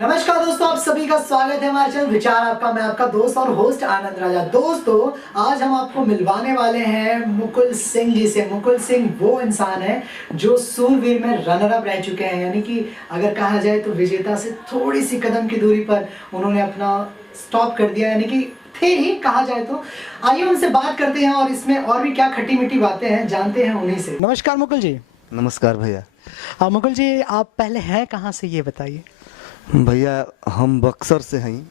नमस्कार दोस्तों, आप सभी का स्वागत है हमारे चैनल विचार आपका। मैं आपका दोस्त और होस्ट आनंद राजा। दोस्तों, आज हम आपको मिलवाने वाले हैं मुकुल सिंह जी से। मुकुल सिंह वो इंसान है जो सूरवीर में रनर अप रह चुके हैं, यानी कि अगर कहा जाए तो विजेता से थोड़ी सी कदम की दूरी पर उन्होंने अपना स्टॉप कर दिया, यानी कि थे ही कहा जाए तो। आइए उनसे बात करते हैं और इसमें और भी क्या खट्टी मीठी बातें हैं जानते हैं उन्हीं से। नमस्कार मुकुल जी। नमस्कार भैया। मुकुल जी, आप पहले हैं कहाँ से ये बताइए। भैया हम बक्सर से हैं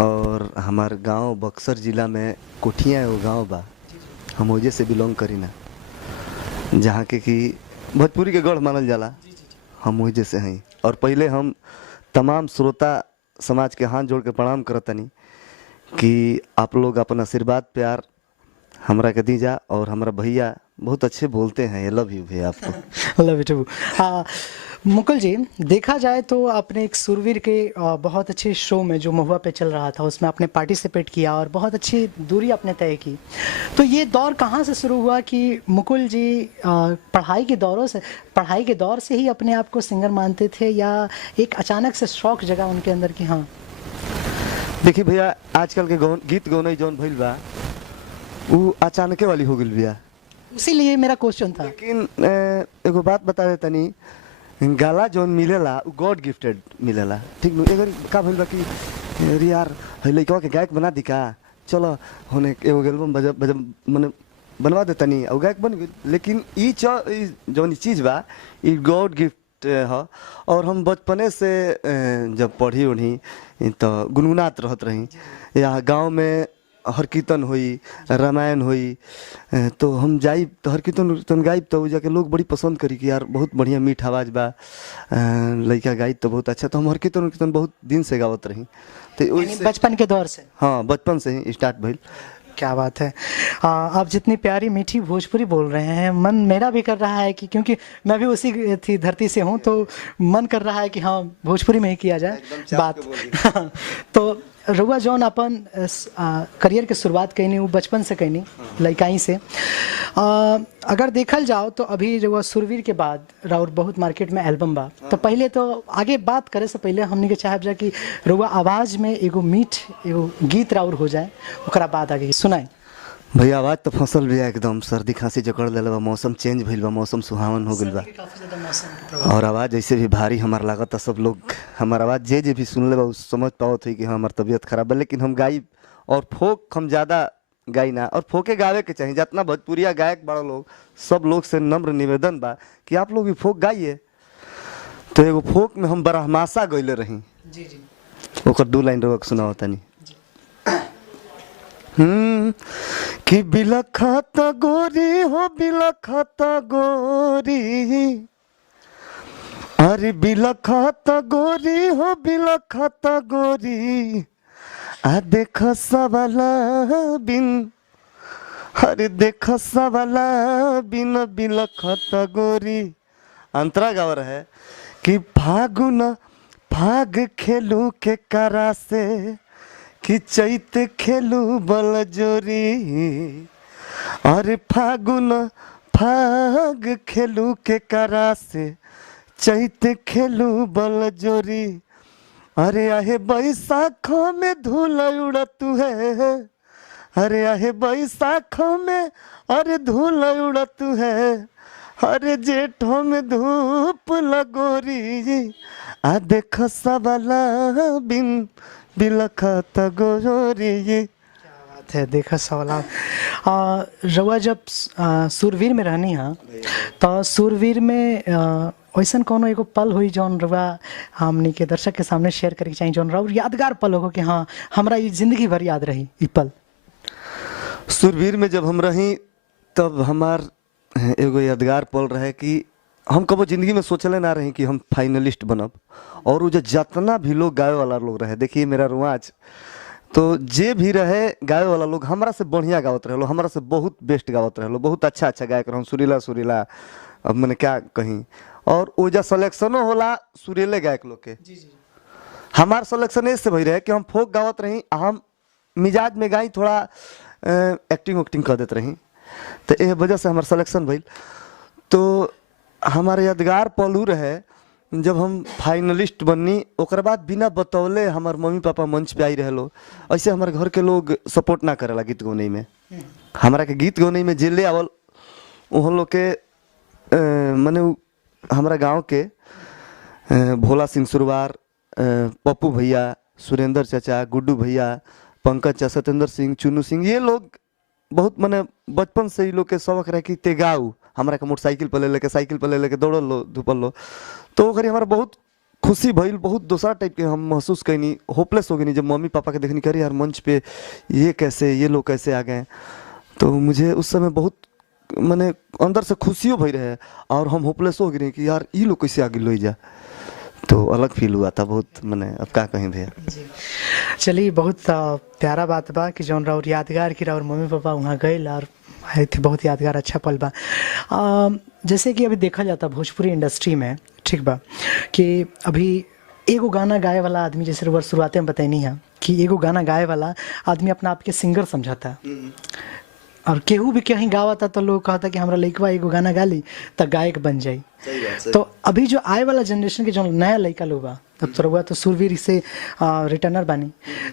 और हमार गांव बक्सर जिला में कोठिया एगो गांव बा। हम ओजे से बिलोंग करी ना, जहाँ के कि भोजपुरी के गढ़ मानल जाला। हम ओजे से हैं और पहले हम तमाम श्रोता समाज के हाथ जोड़ के प्रणाम करतनी कि आप लोग अपन आशीर्वाद प्यार हमरा के दीजा। और हमारा भैया बहुत अच्छे बोलते हैं। लव यू भैया आपको। Love you two. मुकुल जी, देखा जाए तो आपने एक सुरवीर के बहुत अच्छे शो में जो महुआ पे चल रहा था उसमें आपने पार्टिसिपेट किया और बहुत अच्छी दूरी आपने तय की। तो ये दौर कहाँ से शुरू हुआ कि मुकुल जी पढ़ाई के दौर से ही अपने आप को सिंगर मानते थे, या एक अचानक से शौक जगा उनके अंदर कि हाँ? देखिए भैया, आजकल के गीत गौनई जौन भइल बा वो अचानके वाली हो गई भैया। इसीलिए मेरा क्वेश्चन था। लेकिन एगो बात बता देता नहीं, गाला जौन मिलेला वो गॉड गिफ्टेड मिलेला। ठीक नु एगर का भइल बा कि अरे यार है लइका के गायक बना दी का, चलो होने एगो एल्बम मने बनवा देता नहीं और गायक बन गई। लेकिन ई जौन चीज बा ई गॉड गिफ्ट ह। और हम बचपने से जब पढ़ी उढ़ी तो गुनगुनात रहत रही। यहाँ गांव में हर कीर्तन हुई, रामायण हुई, तो हम जाइब तो हर कीर्तन गाइब तो जाके लोग बड़ी पसंद करी कि यार बहुत बढ़िया मीठ आवाज़ बा, लड़का गाइब तो बहुत अच्छा। तो हम हर कीर्तन बहुत दिन से गावत रही। तो बचपन के दौर से? हाँ, बचपन से ही स्टार्ट भइल। क्या बात है। आप जितनी प्यारी मीठी भोजपुरी बोल रहे हैं, मन मेरा भी कर रहा है कि, क्योंकि मैं भी उसी थी धरती से हूँ, तो मन कर रहा है कि हाँ भोजपुरी में ही किया जाए बात। तो रउआ जौन अपन करियर के शुरुआत कैनी वो बचपन से कैनी, लइकाई से। अगर देखल जाओ तो अभी रउआ सुरवीर के बाद राउर बहुत मार्केट में एल्बम बा। तो पहले तो आगे बात करे से पहले हमने के चाहब जा कि रउआ आवाज़ में एगो मीठ एगो गीत राउर हो जाए, ओकरा बाद आगे सुनाई। भैया आवाज़ तो फसल भी एकदम सर्दी खांसी जकड़ ले बा, मौसम चेंज भइल बा, मौसम सुहावन हो गइल बा और आवाज़ ऐसे भी भारी हमार लागत है। सब लोग हमार आवाज़ जे भी सुन ले बा समझ पाओ थे कि हमार तबीयत खराब है। लेकिन हम गाई और फोक हम ज़्यादा गाई ना, और फोके गावे के चाहिए। जितना भोजपुरिया गायक बड़ा लोग सब लोग से नम्र निवेदन बा कि आप लोग भी फोक गाइए। तो एगो फोक में हम बरहमासा गइले रही। जी जी, ओकर 2 लाइन रोक सुनाओ तनी। कि बिलखत गोरी हो बिलखत गोरी, अरे बिलखत गोरी हो बिलखत गोरी, आ देख सबला बिन, अरे देख सबला बिन बिलखत गोरी। अंतरा गावर है कि फागुन फाग खेलू के करा से, कि चैत खेलू बल जोरी, अरे फागुन फाग खेलू के करा से, चैत खेलू बल जोरी। अरे आहे बैसाखों में धूल उड़तू है, अरे आहे बैसाखों में अरे धूल उड़तू है, अरे जेठों में धूप लगोरी, आ देख सबला बिन बिलखत गोरी। क्या बात है। देखा सवाल रउआ जब सुरवीर में रहनी है तो सुरवीर में वैसन कोनो एगो पल हुई जौन रउआ हमनी के दर्शक के सामने शेयर करे चाहिए, जौन रउआ यादगार पल हो कि हाँ हमरा ये जिंदगी भर याद रही ये पल? सुरवीर में जब हम रही तब हमार एगो यादगार पल रहे कि हम कबो जिंदगी में सोचले ना रही कि हम फाइनलिस्ट बनब। और वो जो जितना भी लोग गावे वाला लोग रहे, देखिए मेरा रुआज तो जे भी रहे गावे वाला लोग हमरा से बढ़िया गावत रहे लो, हमरा से बहुत बेस्ट गावत रहे लो, बहुत अच्छा अच्छा गायक रहो, सुरीला सुरीला। अब मैंने क्या कहीं। और वो जो सलेक्शनो होला सुरीले गायक लोग के, हमार सलेक्शन ऐसे भई रहे कि हम फोक गावत रही, हम मिजाज में गाई थोड़ा एक्टिंग उक्टिंग कर देते रही। तो यह वजह से हमार सलेक्शन भइल। तो हमारे यादगार पल रहे जब हम फाइनलिस्ट बननी ओकर बाद बिना बतौले हमार मम्मी पापा मंच पे आई रहलो। ऐसे हमारे घर के लोग सपोर्ट ना करेला गीत गौने में। हमारा के गीत गौने में जेले आवल उन लोग के मने हमारा गांव के भोला सिंह सुरवार, पप्पू भैया, सुरेंद्र चाचा, गुड्डू भैया, पंकज चाचा, सत्येंद्र सिंह, चुनू सिंह, ये लोग बहुत मने बचपन से ही लोग के शौक रहे कि ते गाऊ। हमारा के मोटरसाइकिल पर ले लेके साइकिल पर ले लेके दौड़ल लो धूपल लो। तो ओकरी हमारा बहुत खुशी भइल, बहुत दूसरा टाइप के हम महसूस कैनी, होपलेस हो गई जब मम्मी पापा के देखनी करी यार मंच पे ये कैसे, ये लोग कैसे आ गए। तो मुझे उस समय बहुत मैंने अंदर से खुशियों भई रहे और हम होपलेस हो गए कि यार ये लोग कैसे आगे लो जा। तो अलग फील हुआ था बहुत, मैंने अब क्या कहीं भैया। चलिए, बहुत प्यारा बात बा कि जौन राउर यादगार की राउर मम्मी पापा वहाँ गए और आए थे, बहुत यादगार अच्छा पल बा। जैसे कि अभी देखा जाता भोजपुरी इंडस्ट्री में, ठीक बा, कि अभी एगो गाना गाए वाला आदमी, जैसे रुआ शुरुआत में बताइनी है कि एगो गाना गाए वाला आदमी अपना आप के सिंगर समझाता है, और केहू भी कहीं गावता तो लोग कहता कि हमरा लइकवा एगो गाना गा ली तो गायक बन जाई। तो अभी जो आए वाला जनरेशन के जो नया लइका लोग बा, तब तो रहुआ तो सुरवीर से रिटर्नर बानी,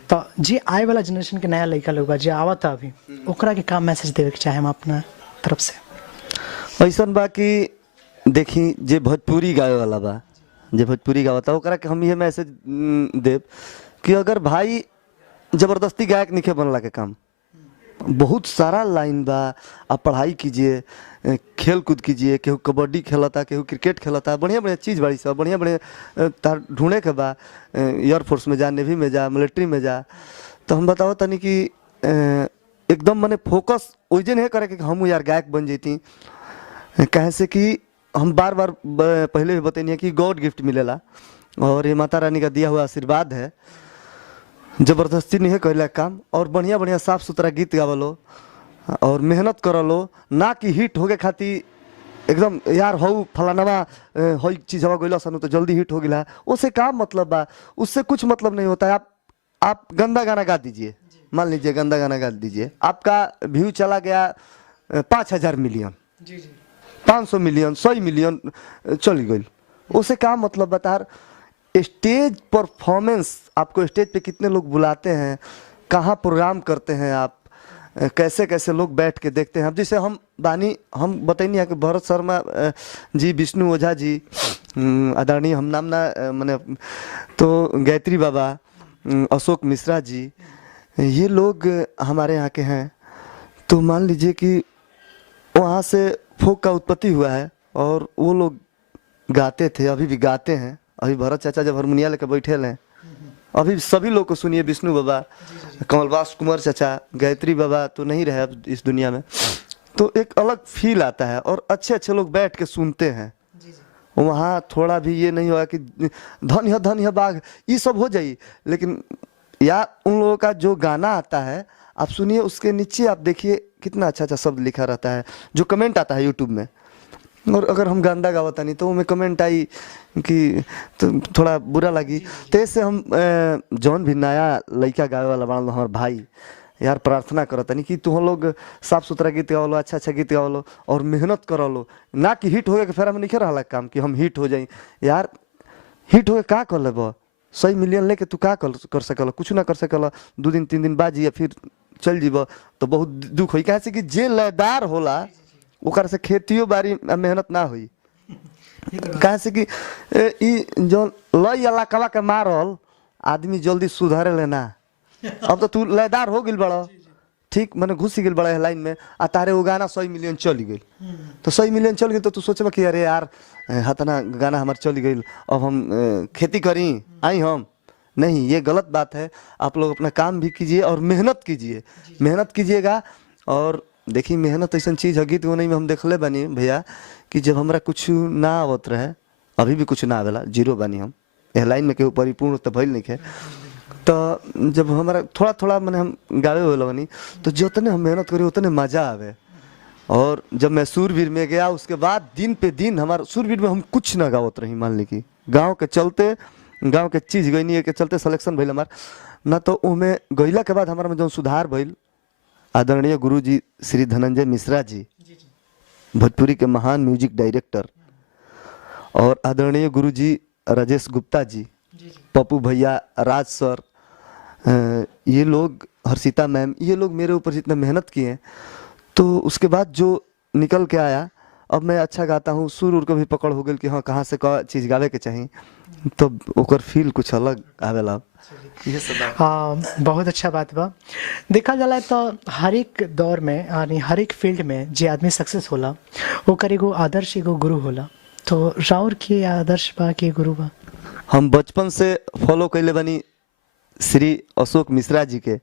तो जे आए वाला जनरेशन के नया लइका लोग बा जे आवता अभी, ओकरा के का मैसेज देवे के चाहे हम अपना तरफ से? ऐसा बा कि देखी जे भोजपुरी गावे वाला बा, जे भोजपुरी गावता ओकरा के हम ये मैसेज देव कि अगर भाई जबरदस्ती गायक निखे बनला के काम, बहुत सारा लाइन बा। आप पढ़ाई कीजिए, खेल कूद कीजिए, केहू कबड्डी खेलता, केहू क्रिकेट खेलता, बढ़िया बढ़िया चीज़ बड़ी सब बढ़िया बढ़िया तार ढूंढे के बा। एयरफोर्स में जा, नेवी में जा, मिलिट्री में जा। तो हम बताओ तनी कि एकदम मैंने फोकस ओइजन है करे कि हम यार गायक बन जैती। कहे से कि हम बार बार पहले भी बतैनी कि गॉड गिफ्ट मिलेला और ये माता रानी का दिया हुआ आशीर्वाद है। जबरदस्ती नहीं है कैला काम, और बढ़िया बढ़िया साफ सुथरा गीत गावलो और मेहनत करलो, ना कि हिट होके खातिर एकदम यार हो फलानवा हो चीज हवा गइला सनु तो जल्दी हिट हो गिला, उससे क्या मतलब बा? उससे कुछ मतलब नहीं होता है। आप गंदा गाना गा दीजिए, मान लीजिए गंदा गाना गा दीजिए, आपका व्यू चला गया 5,000 मिलियन, 500 मिलियन, 100 मिलियन चली गई, उससे क्या मतलब बता? स्टेज परफॉर्मेंस, आपको स्टेज पे कितने लोग बुलाते हैं, कहाँ प्रोग्राम करते हैं आप, कैसे कैसे लोग बैठ के देखते हैं। अब जैसे हम बानी, हम बताइए है कि भरत शर्मा जी, विष्णु ओझा जी, आदरणीय हम नाम ना मैंने, तो गायत्री बाबा, अशोक मिश्रा जी, ये लोग हमारे यहाँ के हैं। तो मान लीजिए कि वहाँ से फोक का उत्पत्ति हुआ है और वो लोग गाते थे, अभी भी गाते हैं। अभी भरत चाचा जब हारमोनिया लेकर बैठे हैं, अभी सभी लोग को सुनिए, विष्णु बाबा, कमलवास कुमार चाचा, गायत्री बाबा तो नहीं रहे अब इस दुनिया में। तो एक अलग फील आता है और अच्छे अच्छे लोग बैठ के सुनते हैं। वहाँ थोड़ा भी ये नहीं होगा कि धन है बाघ, ये सब हो जाए, लेकिन या उन लोगों का जो गाना आता है आप सुनिए, उसके नीचे आप देखिए कितना अच्छा अच्छा शब्द लिखा रहता है, जो कमेंट आता है यूट्यूब में। और अगर हम गांदा गावता नहीं तो उनमें कमेंट आई कि तो थोड़ा बुरा लगी। तो इससे हम जौन भी नया लड़का गावे वाला बना लो, हमारे भाई यार प्रार्थना करता नहीं कि तुम लोग साफ सुथरा गीत गाओ लो, अच्छा अच्छा गीत गाओ लो और मेहनत करो लो, ना कि हिट हो गया कि फिर हम नहीं रहा काम कि हम हिट हो जाए। यार हिट हो गए का कर लेब, 100 मिलियन लेके तू का कर सकल, कुछ ना कर सकल, 2 दिन 3 दिन बाजी फिर चल जीब तो बहुत दुख हुई। कहे कि जे लयदार होला ओकर से खेतियों बाड़ी मेहनत ना हुई। कहे से कि जो लय इलाका के मारल आदमी जल्दी सुधारे लेना। अब तो तू लयदार हो गई बड़ा, ठीक मैंने घुस गई बड़ा लाइन में, आ तारे वो गाना 100 मिलियन चली गई। तो 100 मिलियन चल गई तो तू सोचबा कि अरे यार हतना गाना हमारे चली गई, अब हम खेती करी आई हम नहीं। ये गलत बात है। आप लोग अपना काम भी कीजिए और मेहनत कीजिए, मेहनत कीजिएगा। और देखिए मेहनत ऐसा चीज़ है, गीत गाने में हम देखले बानी भैया कि जब हमरा कुछ ना आवत रहे, अभी भी कुछ ना आवेला, जीरो बानी हम, यह लाइन में केहू परिपूर्ण तो भइल नहीं है। तो जब हमारा थोड़ा थोड़ा मैंने हम गावे वाला बनी, तो जितने हम मेहनत करी उतने मज़ा आवे। और जब मैं सूरवीर में गया उसके बाद दिन पे दिन हमारा सूरवीर में हम कुछ ना गावत रही, मान ली कि गाँव के चलते, गाँव के चीज़ गई के चलते सिलेक्शन भइल हमार ना। तो उमें गईला के बाद हमारा में जो सुधार भइल, आदरणीय गुरु जी श्री धनंजय मिश्रा जी, भोजपुरी के महान म्यूजिक डायरेक्टर, और आदरणीय गुरुजी राजेश गुप्ता जी, पप्पू भैया, राज सर, ये लोग, हर्षिता मैम, ये लोग मेरे ऊपर जितना मेहनत किए हैं, तो उसके बाद जो निकल के आया, अब मैं अच्छा गाता हूँ, सुर उर को भी पकड़ हो गई कि हाँ कहाँ से का चीज़ गावे के चाहिए, तो ओकर फील कुछ अलग आवेला। ये सब बात। बहुत अच्छा बात बा। देखा जाला तो हर एक दौर में यानी हर एक फील्ड में जे आदमी सक्सेस होला ओकर एगो आदर्श एगो गुरु होला। तो राउर के आदर्श बा के गुरु बा? हम बचपन से फॉलो कैले बनी श्री अशोक मिश्रा जी के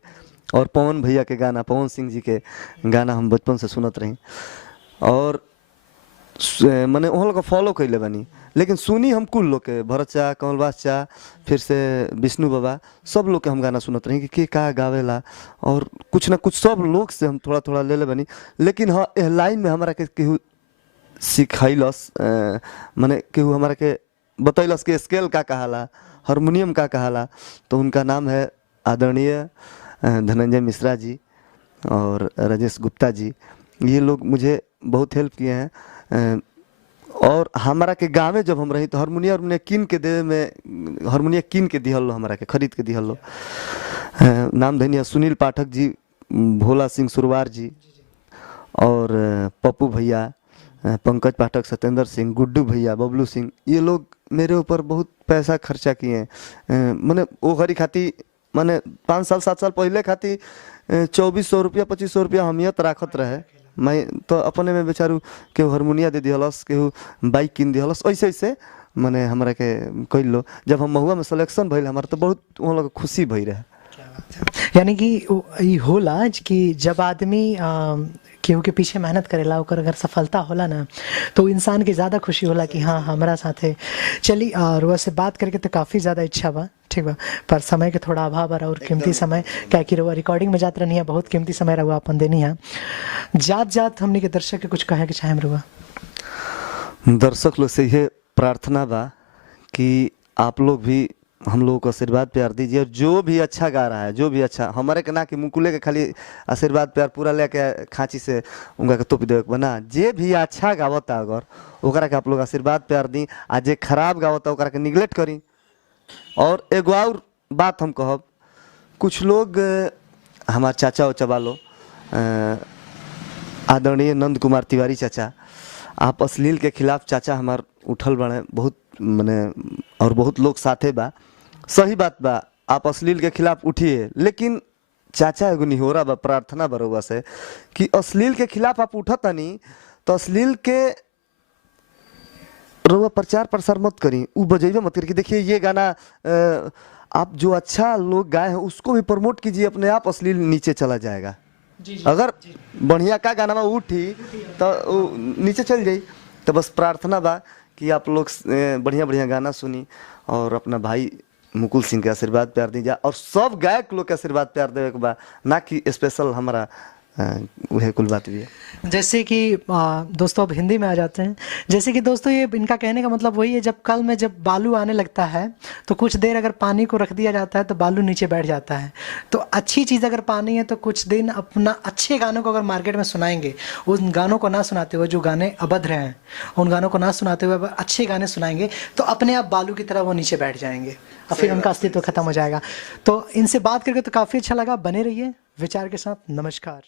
और पवन भैया के गाना, पवन सिंह जी के गाना हम बचपन से सुनत रही और मैंने वहाँ लोग फॉलो कैले बनी। लेकिन सुनी हम कुल लोग के, भरत चा, कमलवास चा, फिर से विष्णु बाबा, सब लोग के हम गाना सुनत रही कि के का गावेला, और कुछ ना कुछ सब लोग से हम थोड़ा थोड़ा ले ले बनी। लेकिन हाँ एह लाइन में हमारा के केहू सिखैलस, माने केहू हमारा के बतैलस कि स्केल का कहाला, हारमोनियम का कहाला, तो उनका नाम है आदरणीय धनंजय मिश्रा जी और राजेश गुप्ता जी। ये लोग मुझे बहुत हेल्प किए हैं। और हमारा के गाँव में जब हम रही तो हारमोनियम कीन के देवे में, हारमोनियम कीन के दिहल लो, हमारा के खरीद के दिहल लो। नाम धनिया सुनील पाठक जी, भोला सिंह सुरवार जी और पप्पू भैया, पंकज पाठक, सत्येंद्र सिंह, गुड्डू भैया, बबलू सिंह, ये लोग मेरे ऊपर बहुत पैसा खर्चा किए हैं। मैंने वो घड़ी खाती, मैंने 5 साल 7 साल पहले खाती 2400 रुपया 2500 रुपया हमियत राखत रहे। मैं तो अपने में बेचारू केहू हारमोनिया दे दिहलस, केहू बाइक किन दिहलस, ऐसे ऐसे मैंने हमारा के कैल लो। जब हम महुआ में सिलेक्शन भइल हमारा तो बहुत वहाँ लोग खुशी भई रहे। यानी कि ई होला कि जब आदमी केहू के पीछे मेहनत करेला ओकर अगर सफलता होला ना तो इंसान के ज़्यादा खुशी होला कि हाँ हमारा साथे चली। और वैसे बात करके तो काफ़ी ज़्यादा इच्छा बा, ठीक बा, पर समय के थोड़ा अभाव रहा और कीमती समय क्या कि रहुआ रिकॉर्डिंग में जात रहनी है, बहुत कीमती समय रहुआ अपन देनी है। जात जात हमने के दर्शक के कुछ कहे के चाहे रहुआ? दर्शक लोग से यह प्रार्थना बा कि आप लोग भी हम लोगों को आशीर्वाद प्यार दीजिए, और जो भी अच्छा गा रहा है, जो भी अच्छा, हमारे के ना कि मुकुले के खाली आशीर्वाद प्यार पूरा लेके खांची से उनका के तोप देवे बना, जे भी अच्छा गावता अगर ओकरा के आप लोग आशीर्वाद प्यार दी, आ जे खराब गावता ओकरा के निगलेक्ट करी। और एगो और बात हम कहब, कुछ लोग हमार चाचा उचा वालो, आदरणीय नंद कुमार तिवारी चाचा, आप अश्लील के खिलाफ चाचा हमार उठल बने बहुत, मने और बहुत लोग साथे बा, सही बात बा, आप अश्लील के खिलाफ उठिए। लेकिन चाचा एगो निहोरा बा, प्रार्थना बरुआ से कि अश्लील के खिलाफ आप उठतनी तो अश्लील के रुआ प्रचार प्रसार मत करी, उ बजेबे मत करी कि देखिए ये गाना आप जो अच्छा लोग गाए हैं उसको भी प्रमोट कीजिए, अपने आप अश्लील नीचे चला जाएगा। अगर बढ़िया का गाना में उठी तो नीचे चल जाई। तो बस प्रार्थना बा कि आप लोग बढ़िया बढ़िया गाना सुनी और अपना भाई मुकुल सिंह के आशीर्वाद प्यार दीजिए, और सब गायक लोग के आशीर्वाद प्यार देवे के बा, ना कि स्पेशल हमारा वह कुल बात भी है। जैसे कि दोस्तों अब हिंदी में आ जाते हैं। जैसे कि दोस्तों ये इनका कहने का मतलब वही है, जब कल में जब बालू आने लगता है तो कुछ देर अगर पानी को रख दिया जाता है तो बालू नीचे बैठ जाता है। तो अच्छी चीज़ अगर पानी है तो कुछ दिन अपना अच्छे गानों को अगर मार्केट में सुनाएंगे, उन गानों को ना सुनाते हुए जो गाने अभद्र हैं उन गानों को ना सुनाते हुए अगर अच्छे गाने सुनाएंगे तो अपने आप बालू की तरह वो नीचे बैठ जाएंगे और फिर उनका अस्तित्व खत्म हो जाएगा। तो इनसे बात करके तो काफ़ी अच्छा लगा। बने रहिए विचार के साथ। नमस्कार।